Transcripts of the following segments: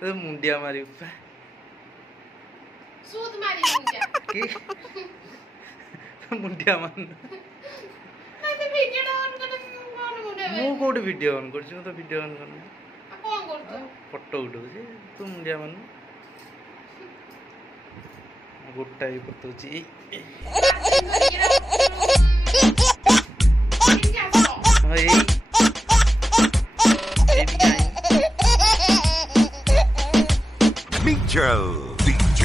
तो मुंडिया मारी सूद मारी मुंडिया की तो मुंडिया मान नहीं तो वीडियो ऑन कर कौन मुंडिया मु कोड वीडियो ऑन करछु तो वीडियो ऑन करना कौन करतो फोटो उठो जे तू मुंडिया मान गोटा ही पतोची हाय Mitro DJ.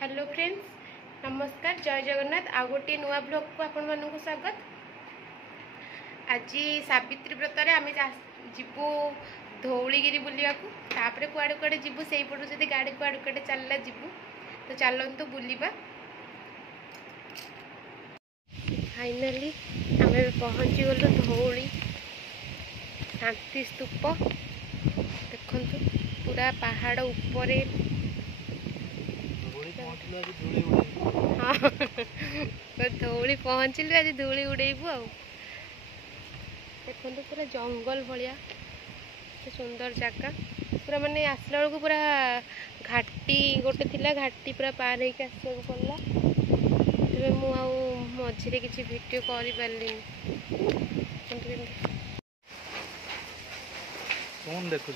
हेलो फ्रेंड्स नमस्कार जय जगन्नाथ आ गोटे नुआ ब्लॉग को आपण मानक स्वागत। आज सावित्री व्रत आम जीवु धौलीगिरी बुलिया तापर कुआड़े कुआड़े जीवु से पटू जदि गाड़ी कुआड़े कुआड़े चलला जीवु तो चलतु बुलिबा। फाइनाली आम पहुँची गलु धौली शांति स्तूप देखु पूरा पहाड़ उपरे हाँ धौली पहुँचलु आज धूली उड़ेबू आ देखो पूरा जंगल भाया सुंदर जगह पूरा माने आसला बेलू पूरा घाटी गोटे थिला घाटी पूरा पार होकर आसवा पड़ा तेरे मझे किसी वीडियो कर कौन देखु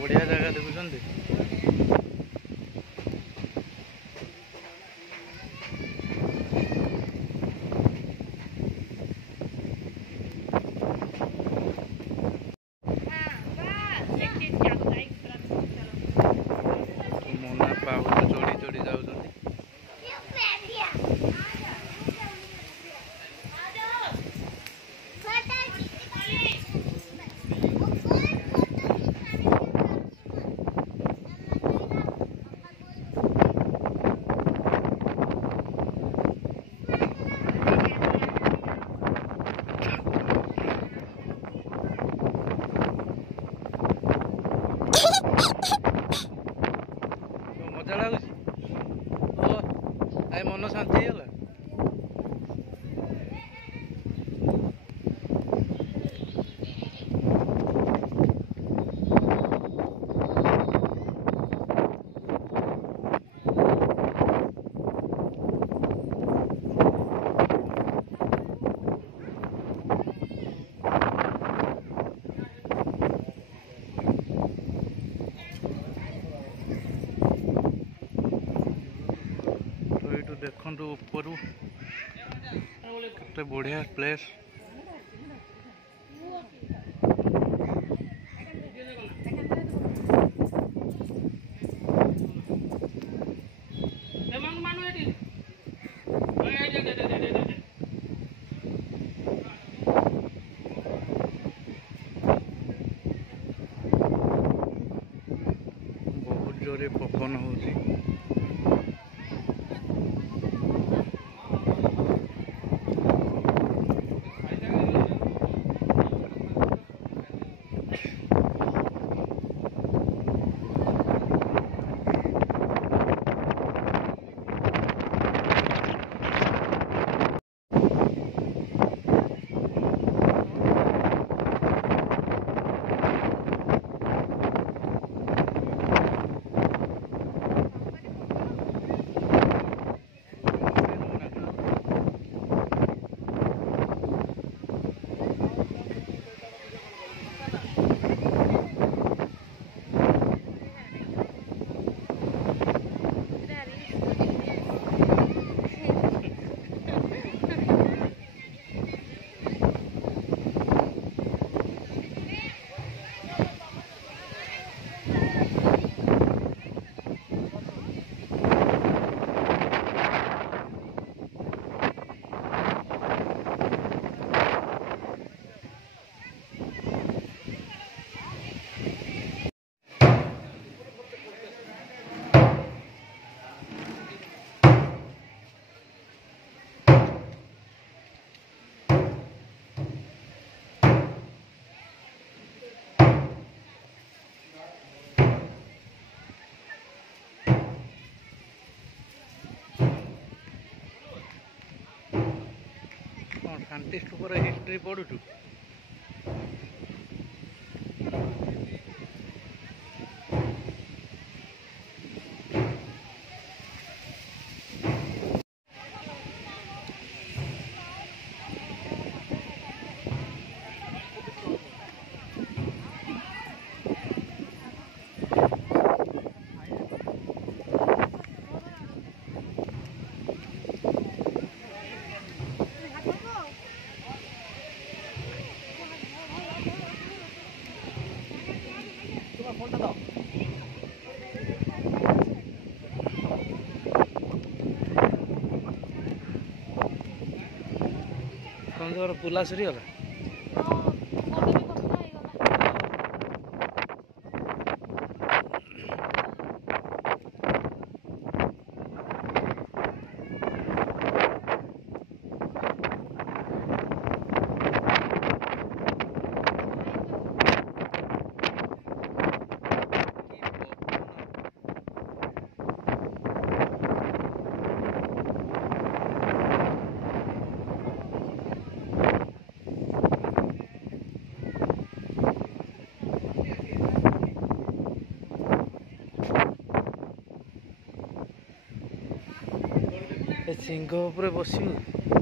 बढ़िया जगह देखुं मोना पाहुड़ चढ़ी चढ़ी जाऊँ मजा लगुच मन शांति है देखु ऊपर केते बढ़िया प्लेस बहुत जोरे पवन होती ସାଇଣ୍ଟିଷ୍ଟ ଉପରେ ହିଷ୍ଟ୍ରି ପଢ଼ୁଛୁ? ତମର ବୁଲା ସରିଗଲା? ସିଂହ ଉପରେ ବସିବୁ।